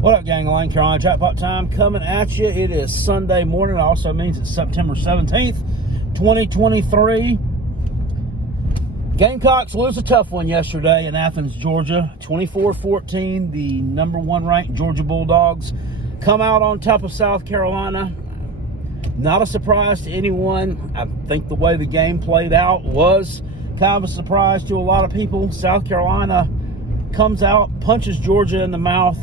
What up, gang? Lane Carolina Jackpot time coming at you. It is Sunday morning. It also means it's September 17th, 2023. Gamecocks lose a tough one yesterday in Athens, Georgia. 24-14. The number one ranked Georgia Bulldogs come out on top of South Carolina. Not a surprise to anyone. I think the way the game played out was kind of a surprise to a lot of people. South Carolina comes out, punches Georgia in the mouth,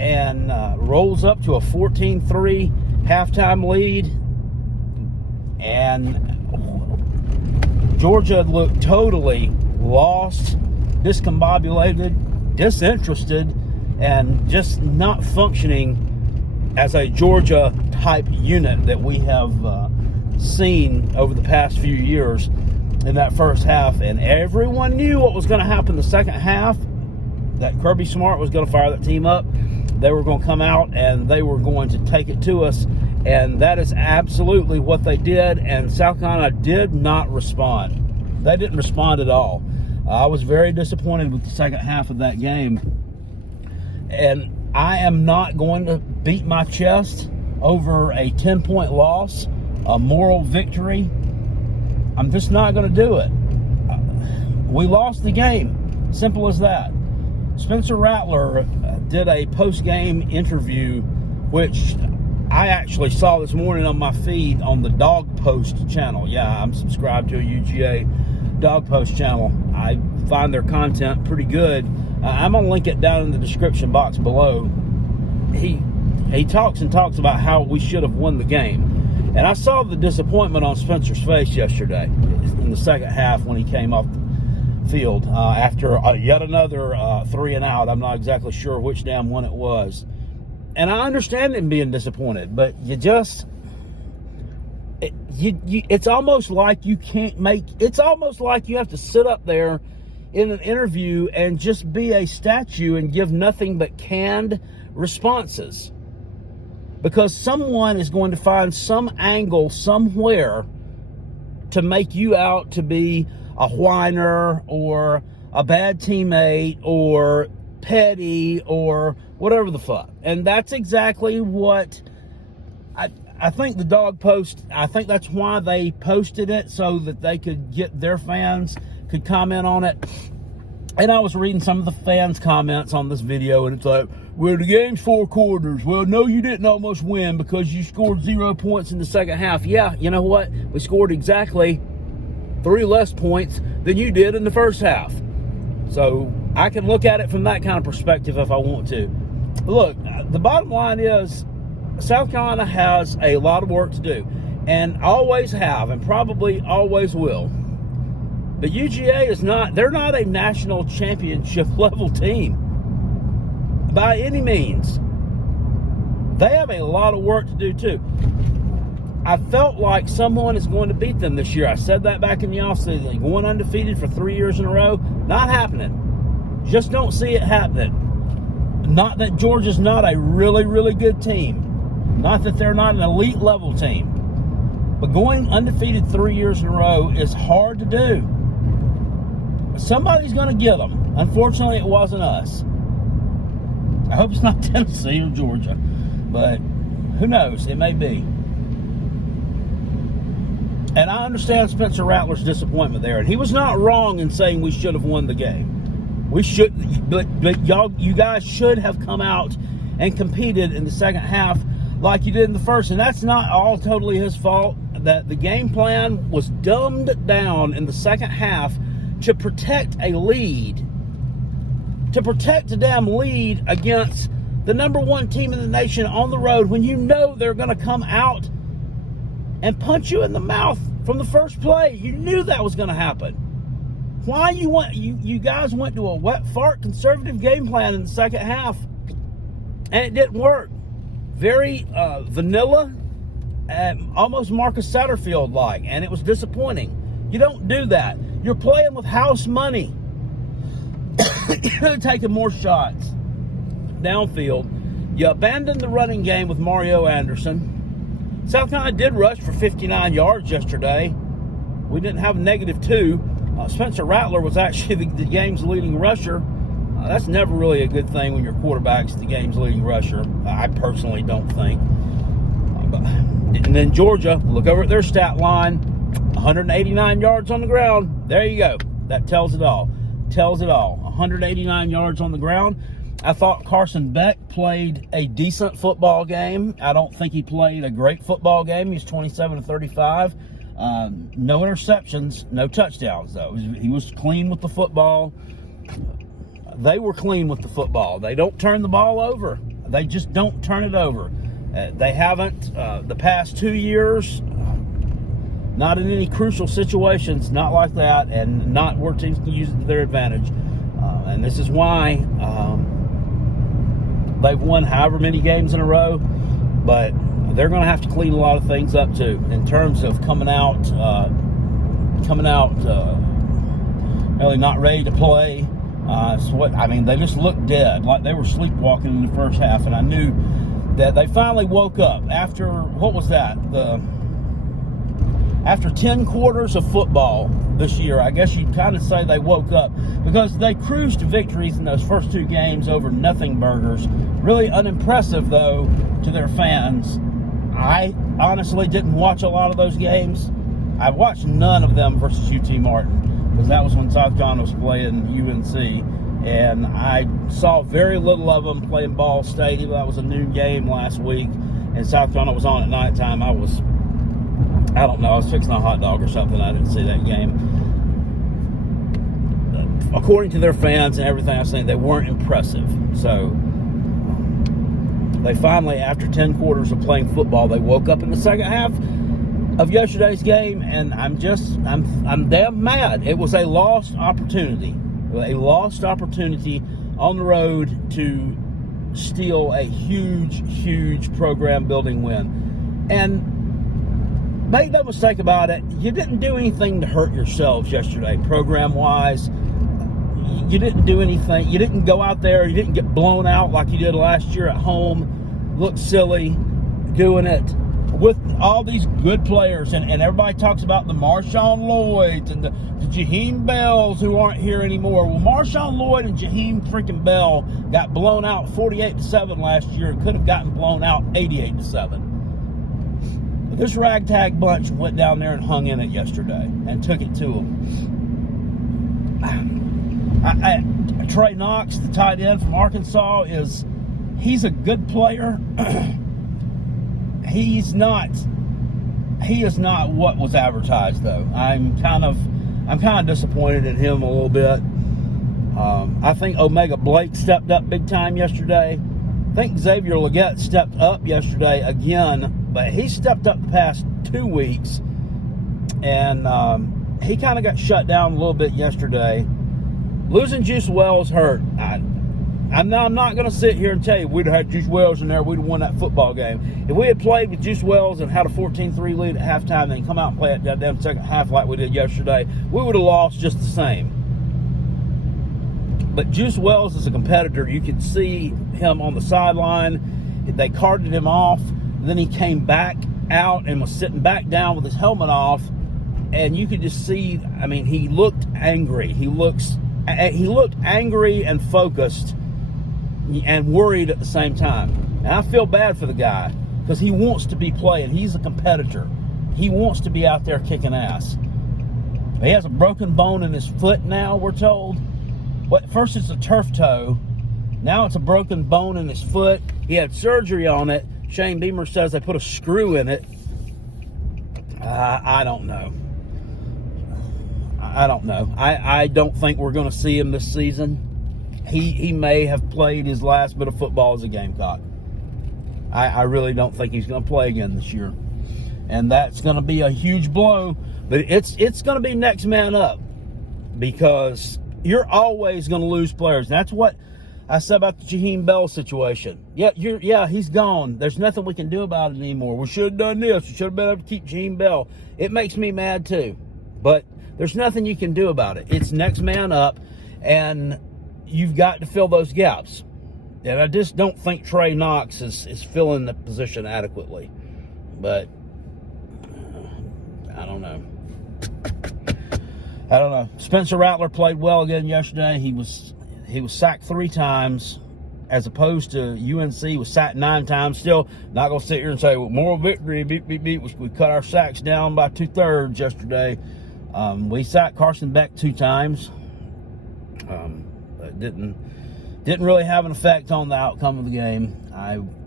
and rolls up to a 14-3 halftime lead. And Georgia looked totally lost, discombobulated, disinterested, and just not functioning as a Georgia-type unit that we have seen over the past few years in that first half. And everyone knew what was going to happen the second half, that Kirby Smart was going to fire that team up. They were going to come out and they were going to take it to us. And that is absolutely what they did. And South Carolina did not respond. They didn't respond at all. I was very disappointed with the second half of that game. And I am not going to beat my chest over a 10-point loss, a moral victory. I'm just not going to do it. We lost the game. Simple as that. Spencer Rattler did a post-game interview, which I actually saw this morning on my feed on the Dawg Post channel. Yeah, I'm subscribed to a UGA Dawg Post channel. I find their content pretty good. I'm going to link it down in the description box below. He talks about how we should have won the game. And I saw the disappointment on Spencer's face yesterday in the second half when he came off the field after yet another 3 and out. I'm not exactly sure which damn one it was. And I understand him being disappointed, but it's almost like you can't make, it's almost like you have to sit up there in an interview and just be a statue and give nothing but canned responses. Because someone is going to find some angle somewhere to make you out to be a whiner or a bad teammate or petty or whatever the fuck. And that's exactly what I think the Dawg Post, I think that's why they posted it, so that they could get their fans could comment on it. And I was reading some of the fans' comments on this video, and it's like, well, the game's 4 quarters. Well, no, you didn't almost win because you scored 0 points in the second half. Yeah, you know what? We scored exactly 3 less points than you did in the first half. So I can look at it from that kind of perspective if I want to. Look, the bottom line is South Carolina has a lot of work to do, and always have, and probably always will. But UGA is not, they're not a national championship level team by any means. They have a lot of work to do too. I felt like someone is going to beat them this year. I said that back in the offseason. Going undefeated for 3 years in a row, not happening. Just don't see it happening. Not that Georgia's not a really, really good team. Not that they're not an elite level team. But going undefeated 3 years in a row is hard to do. Somebody's going to get them. Unfortunately, it wasn't us. I hope it's not Tennessee or Georgia. But who knows? It may be. And I understand Spencer Rattler's disappointment there. And he was not wrong in saying we should have won the game. We should, but you guys should have come out and competed in the second half like you did in the first. And that's not all totally his fault. That the game plan was dumbed down in the second half to protect a lead. To protect a damn lead against the number one team in the nation on the road when you know they're going to come out and punch you in the mouth from the first play. You knew that was going to happen. Why you guys went to a wet fart conservative game plan in the second half, and it didn't work. Very vanilla, and almost Marcus Satterfield-like, and it was disappointing. You don't do that. You're playing with house money. You're taking more shots downfield. You abandoned the running game with Mario Anderson. South Carolina did rush for 59 yards yesterday. We didn't have a -2. Spencer Rattler was actually the game's leading rusher. That's never really a good thing when your quarterback's the game's leading rusher. I personally don't think. And then Georgia, look over at their stat line, 189 yards on the ground. There you go. That tells it all. 189 yards on the ground. I thought Carson Beck played a decent football game. I don't think he played a great football game. He's 27-35. No interceptions, no touchdowns, though. He was clean with the football. They were clean with the football. They don't turn the ball over. They just don't turn it over. They haven't the past 2 years, not in any crucial situations, not like that, and not where teams can use it to their advantage. And this is why they've won however many games in a row, but they're going to have to clean a lot of things up too in terms of coming out really not ready to play. They just looked dead, like they were sleepwalking in the first half, and I knew that they finally woke up after, what was that? After 10 quarters of football this year, I guess you'd kind of say they woke up, because they cruised to victories in those first 2 games over nothing burgers. Really unimpressive, though, to their fans. I honestly didn't watch a lot of those games. I watched none of them versus UT Martin, because that was when South Carolina was playing UNC. And I saw very little of them playing Ball Stadium. That was a noon game last week, and South Carolina was on at nighttime. I was fixing a hot dog or something. I didn't see that game. According to their fans and everything I've seen, they weren't impressive. So they finally, after 10 quarters of playing football, they woke up in the second half of yesterday's game, and I'm damn mad. It was a lost opportunity. A lost opportunity on the road to steal a huge program building win. And make no mistake about it, you didn't do anything to hurt yourselves yesterday, program-wise. You didn't do anything. You didn't go out there. You didn't get blown out like you did last year at home. Look silly doing it with all these good players. And everybody talks about the Marshawn Lloyds and the Jaheim Bells who aren't here anymore. Well, Marshawn Lloyd and Jaheim freaking Bell got blown out 48-7 last year and could have gotten blown out 88-7. But this ragtag bunch went down there and hung in it yesterday and took it to them. Trey Knox, the tight end from Arkansas, he's a good player. He is not what was advertised, though. I'm kind of disappointed in him a little bit. I think Omega Blake stepped up big time yesterday. I think Xavier Legette stepped up yesterday again, but he stepped up the past 2 weeks, and he kind of got shut down a little bit yesterday. Losing Juice Wells hurt. I'm not going to sit here and tell you we'd have had Juice Wells in there, we'd have won that football game. If we had played with Juice Wells and had a 14-3 lead at halftime and then come out and play that damn second half like we did yesterday, we would have lost just the same. But Juice Wells is a competitor. You could see him on the sideline. They carted him off. Then he came back out and was sitting back down with his helmet off. And you could just see, he looked angry. He looked angry and focused and worried at the same time. And I feel bad for the guy because he wants to be playing. He's a competitor. He wants to be out there kicking ass. He has a broken bone in his foot now, we're told. First it's a turf toe. Now it's a broken bone in his foot. He had surgery on it. Shane Beamer says they put a screw in it. I don't know. I don't think we're going to see him this season. He may have played his last bit of football as a Gamecock. I really don't think he's going to play again this year. And that's going to be a huge blow. But it's going to be next man up, because you're always going to lose players. That's what I said about the Jaheim Bell situation. Yeah, he's gone. There's nothing we can do about it anymore. We should have done this. We should have been able to keep Jaheim Bell. It makes me mad too. But there's nothing you can do about it. It's next man up, and you've got to fill those gaps. And I just don't think Trey Knox is filling the position adequately. But I don't know. Spencer Rattler played well again yesterday. He was sacked 3 times, as opposed to UNC was sacked 9 times. Still not going to sit here and say, well, moral victory, beep, beep, beep. We cut our sacks down by 2/3 yesterday. We sacked Carson Beck 2 times. It didn't really have an effect on the outcome of the game.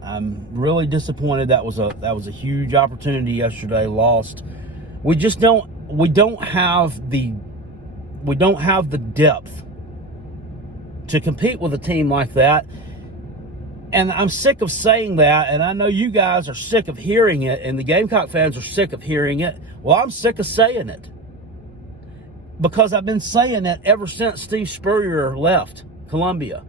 I'm really disappointed. That was a huge opportunity yesterday, lost. We don't have the depth to compete with a team like that. And I'm sick of saying that, and I know you guys are sick of hearing it, and the Gamecock fans are sick of hearing it. Well, I'm sick of saying it, because I've been saying it ever since Steve Spurrier left Columbia.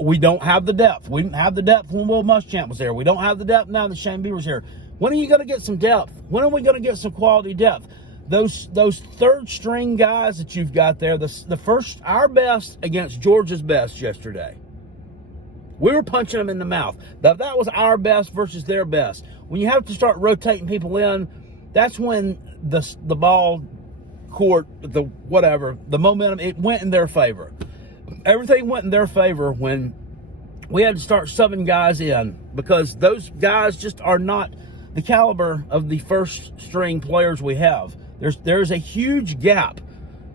We don't have the depth. We didn't have the depth when Will Muschamp was there. We don't have the depth now that Shane Beaver's here. When are you going to get some depth? When are we going to get some quality depth? Those third string guys that you've got there, our best against Georgia's best yesterday. We were punching them in the mouth. That was our best versus their best. When you have to start rotating people in, that's when the ball court, the momentum, it went in their favor. Everything went in their favor when we had to start subbing guys in, because those guys just are not the caliber of the first string players we have. There's a huge gap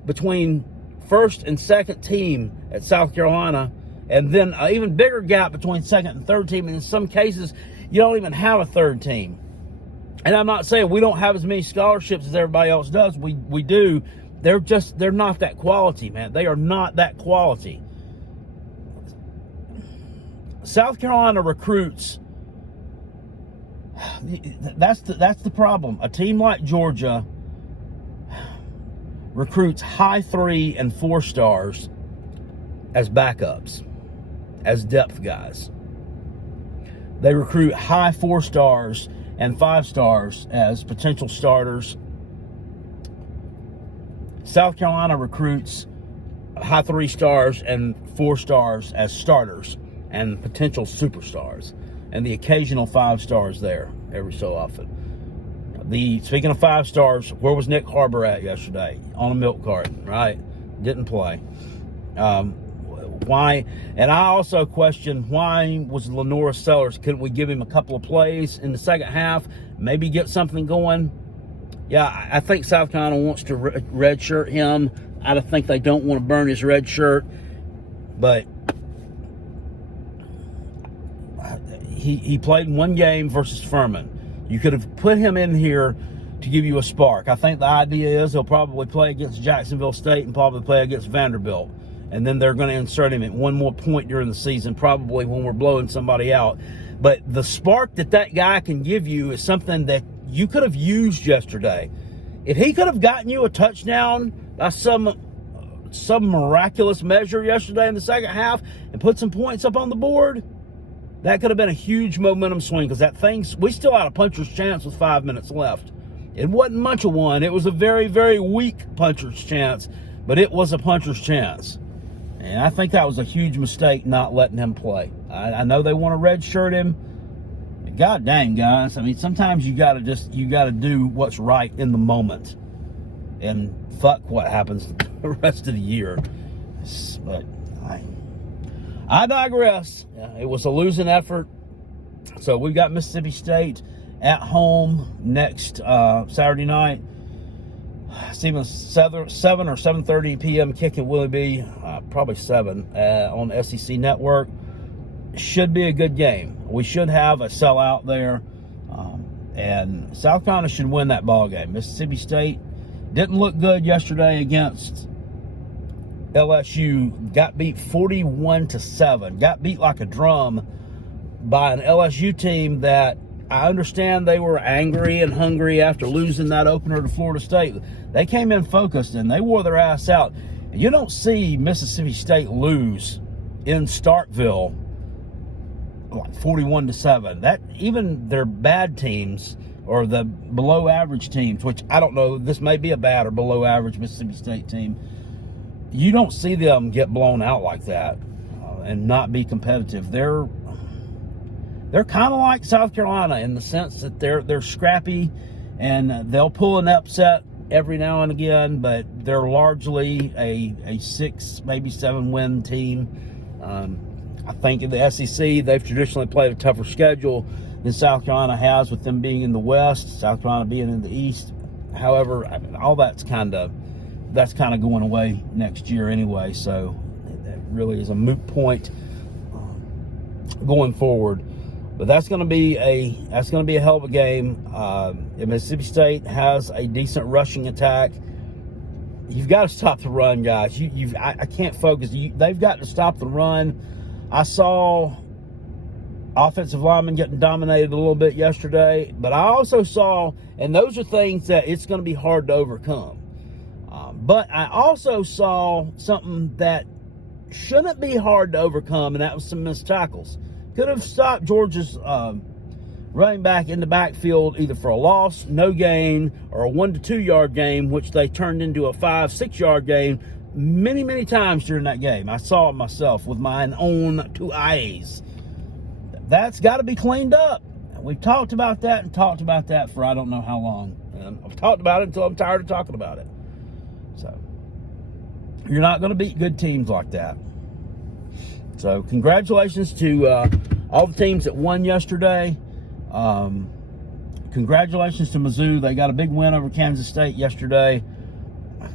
between first and second team at South Carolina, and then an even bigger gap between second and third team. And in some cases, you don't even have a third team. And I'm not saying we don't have as many scholarships as everybody else does. We do. They're not that quality, man. They are not that quality. South Carolina recruits. That's the problem. A team like Georgia recruits high 3 and 4 stars as backups, as depth guys. They recruit high 4 stars and 5 stars as potential starters. South Carolina recruits high 3 stars and 4 stars as starters and potential superstars, and the occasional 5 stars there every so often. Speaking of 5 stars, where was Nick Harbor at yesterday? On a milk carton, right? Didn't play. Why? And I also question, why was Lenora Sellers? Couldn't we give him a couple of plays in the second half? Maybe get something going? Yeah, I think South Carolina wants to redshirt him. I think they don't want to burn his red shirt. But he played 1 game versus Furman. You could have put him in here to give you a spark. I think the idea is he'll probably play against Jacksonville State and probably play against Vanderbilt. And then they're going to insert him at one more point during the season, probably when we're blowing somebody out. But the spark that guy can give you is something that you could have used yesterday. If he could have gotten you a touchdown by some miraculous measure yesterday in the second half and put some points up on the board, that could have been a huge momentum swing, because we still had a puncher's chance with 5 minutes left. It wasn't much of one. It was a very, very weak puncher's chance, but it was a puncher's chance. And I think that was a huge mistake not letting him play. I know they want to redshirt him. But God dang, guys. I mean, sometimes you got to do what's right in the moment. And fuck what happens the rest of the year. But I digress. It was a losing effort. So we've got Mississippi State at home next Saturday night. It's even 7 or 7:30 p.m. kick in Willoughby, probably 7 on SEC Network. Should be a good game. We should have a sellout there, and South Carolina should win that ball game. Mississippi State didn't look good yesterday against LSU. Got beat 41-7. Got beat like a drum by an LSU team that I understand they were angry and hungry after losing that opener to Florida State. They came in focused and they wore their ass out. And you don't see Mississippi State lose in Starkville like 41-7. That even their bad teams or the below average teams, which I don't know, this may be a bad or below average Mississippi State team, you don't see them get blown out like that and not be competitive. They're kind of like South Carolina in the sense that they're scrappy and they'll pull an upset every now and again, but they're largely a 6, maybe 7 win team. I think in the SEC, they've traditionally played a tougher schedule than South Carolina has, with them being in the West, South Carolina being in the East. However, I mean, all that's kind of going away next year anyway, so that really is a moot point going forward. But that's going to be a hell of a game. If Mississippi State has a decent rushing attack, you've got to stop the run, guys. I can't focus. They've got to stop the run. I saw offensive linemen getting dominated a little bit yesterday, but I also saw, and those are things that it's going to be hard to overcome. But I also saw something that shouldn't be hard to overcome, and that was some missed tackles. Could have stopped Georgia's running back in the backfield either for a loss, no gain, or a 1 to 2 yard game, which they turned into a 5-6 yard game many, many times during that game. I saw it myself with my own 2 eyes. That's got to be cleaned up. We've talked about that for I don't know how long. And I've talked about it until I'm tired of talking about it. So you're not going to beat good teams like that. So congratulations to all the teams that won yesterday. Congratulations to Mizzou. They got a big win over Kansas State yesterday.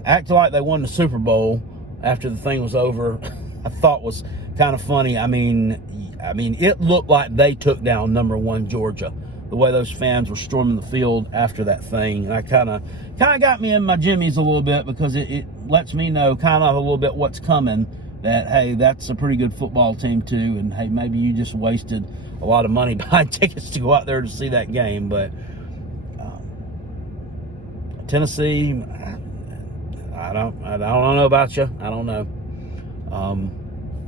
Acted like they won the Super Bowl after the thing was over. I thought was kind of funny. I mean, it looked like they took down number 1 Georgia, the way those fans were storming the field after that thing. And I kind of got me in my jimmies a little bit, because it lets me know kind of a little bit what's coming, that, hey, that's a pretty good football team too, and hey, maybe you just wasted a lot of money buying tickets to go out there to see that game. But Tennessee, I don't know about you. I don't know.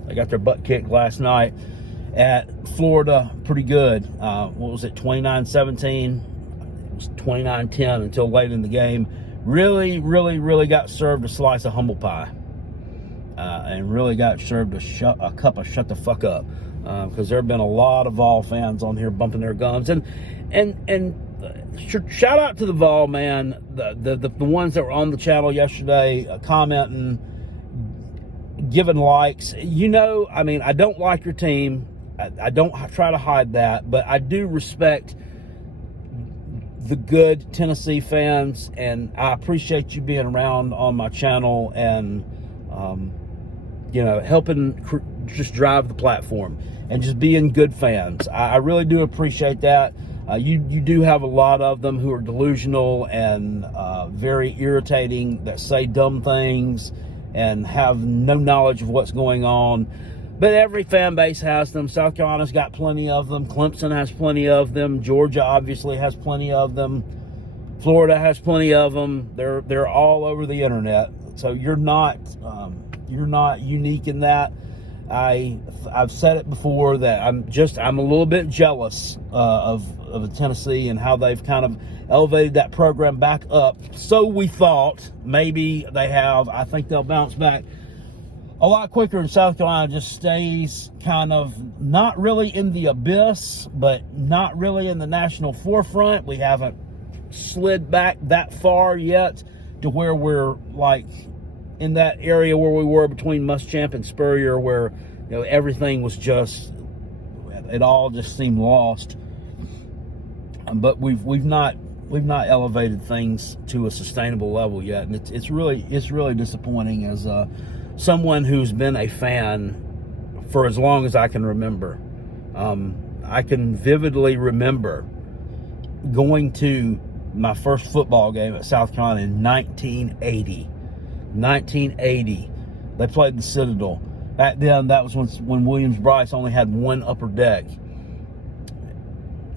They got their butt kicked last night at Florida pretty good. What was it, 29-17? It was 29-10 until late in the game. Really, really, really got served a slice of humble pie. And really got served a cup of shut the fuck up. Because there have been a lot of Vol fans on here bumping their gums. And shout out to the Vol, man. The ones that were on the channel yesterday, commenting, giving likes. I mean, I don't like your team. I don't try to hide that, but I do respect the good Tennessee fans, and I appreciate you being around on my channel and helping just drive the platform and just being good fans. I really do appreciate that. You do have a lot of them who are delusional and very irritating, that say dumb things and have no knowledge of what's going on. But every fan base has them. South Carolina's got plenty of them. Clemson has plenty of them. Georgia obviously has plenty of them. Florida has plenty of them. They're all over the internet. So you're not unique in that. I've said it before that I'm a little bit jealous of Tennessee and how they've kind of elevated that program back up. So we thought maybe they have. I think they'll bounce back a lot quicker, and South Carolina just stays kind of not really in the abyss, but not really in the national forefront. We haven't slid back that far yet to where we're like in that area where we were between Muschamp and Spurrier, where everything was just, it all just seemed lost. But we've not elevated things to a sustainable level yet, and it's really disappointing as someone who's been a fan for as long as I can remember. I can vividly remember going to my first football game at South Carolina in 1980. 1980. They played the Citadel. Back then, that was when Williams-Brice only had one upper deck.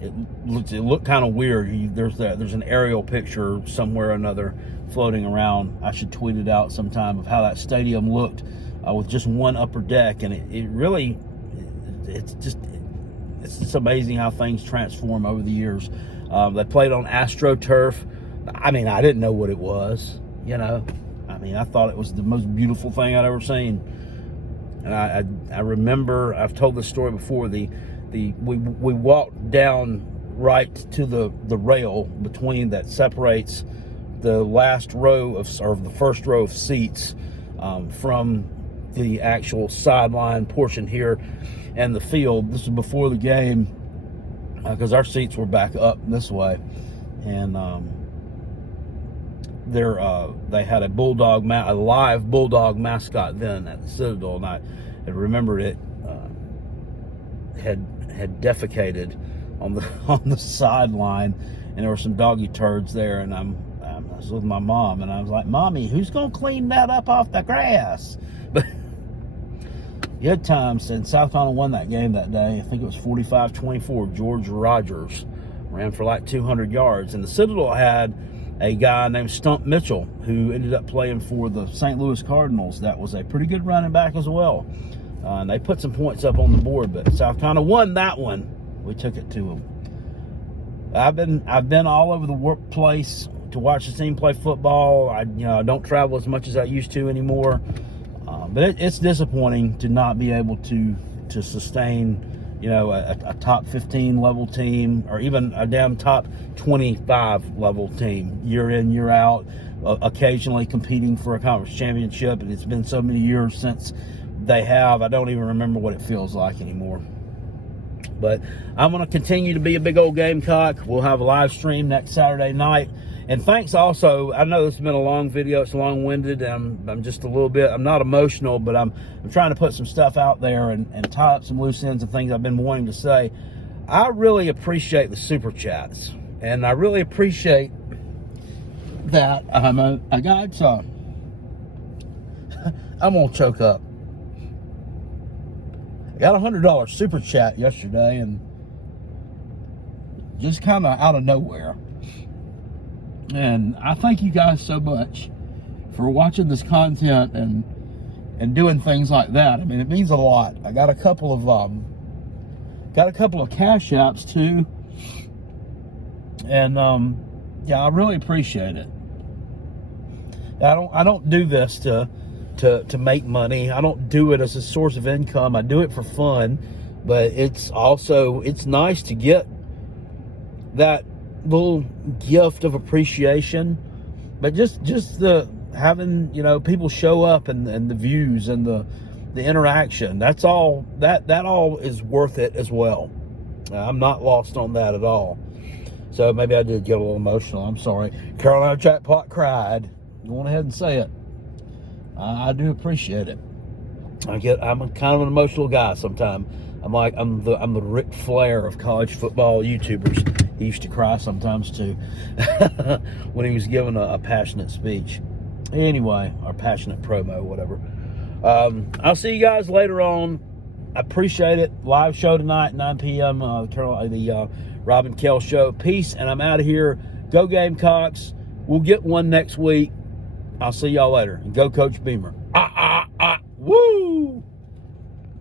It looked kind of weird. There's an aerial picture somewhere or another floating around. I should tweet it out sometime of how that stadium looked with just one upper deck, and it's just amazing how things transform over the years. They played on AstroTurf. I mean, I didn't know what it was. I mean, I thought it was the most beautiful thing I'd ever seen. And I remember, I've told this story before, we walked down right to the rail between that separates the last row of, or the first row of seats from the actual sideline portion here and the field. This is before the game, because our seats were back up this way, and they had a a live bulldog mascot then at the Citadel, and I remembered it had defecated on the sideline, and there were some doggy turds there, and I was with my mom, and I was like, "Mommy, who's gonna clean that up off the grass?" But good times. And South Carolina won that game that day. I think it was 45-24. George Rogers ran for like 200 yards, and the Citadel had a guy named Stump Mitchell who ended up playing for the St. Louis Cardinals. That was a pretty good running back as well. And they put some points up on the board, but South Carolina won that one. We took it to them. I've been all over the workplace to watch the team play football. I don't travel as much as I used to anymore. But it's disappointing to not be able to sustain, a top 15 level team, or even a damn top 25 level team year in, year out, occasionally competing for a conference championship. And it's been so many years since they have, I don't even remember what it feels like anymore. But I'm going to continue to be a big old Gamecock. We'll have a live stream next Saturday night. And thanks also, I know this has been a long video, it's long-winded, and I'm just a little bit, I'm not emotional, but I'm trying to put some stuff out there and tie up some loose ends and things I've been wanting to say. I really appreciate the super chats, and I really appreciate that I'm a guy, so I'm going to choke up. I got a $100 super chat yesterday, and just kind of out of nowhere. And I thank you guys so much for watching this content and doing things like that. I mean, it means a lot. I got a couple of cash apps too, and yeah, I really appreciate it. I don't do this to make money. I don't do it as a source of income. I do it for fun, but it's nice to get that little gift of appreciation. But just the having people show up and the views and the interaction, that's all that all is worth it as well. I'm not lost on that at all. So maybe I did get a little emotional. I'm sorry. Carolina Jackpot cried. Go on ahead and say it. I do appreciate it. I'm kind of an emotional guy sometimes. I'm the Ric Flair of college football YouTubers. He used to cry sometimes too when he was giving a passionate speech. Anyway, or passionate promo, whatever. I'll see you guys later on. I appreciate it. Live show tonight, 9 p.m. The Rob and Kel show. Peace, and I'm out of here. Go Gamecocks. We'll get one next week. I'll see y'all later. And go Coach Beamer.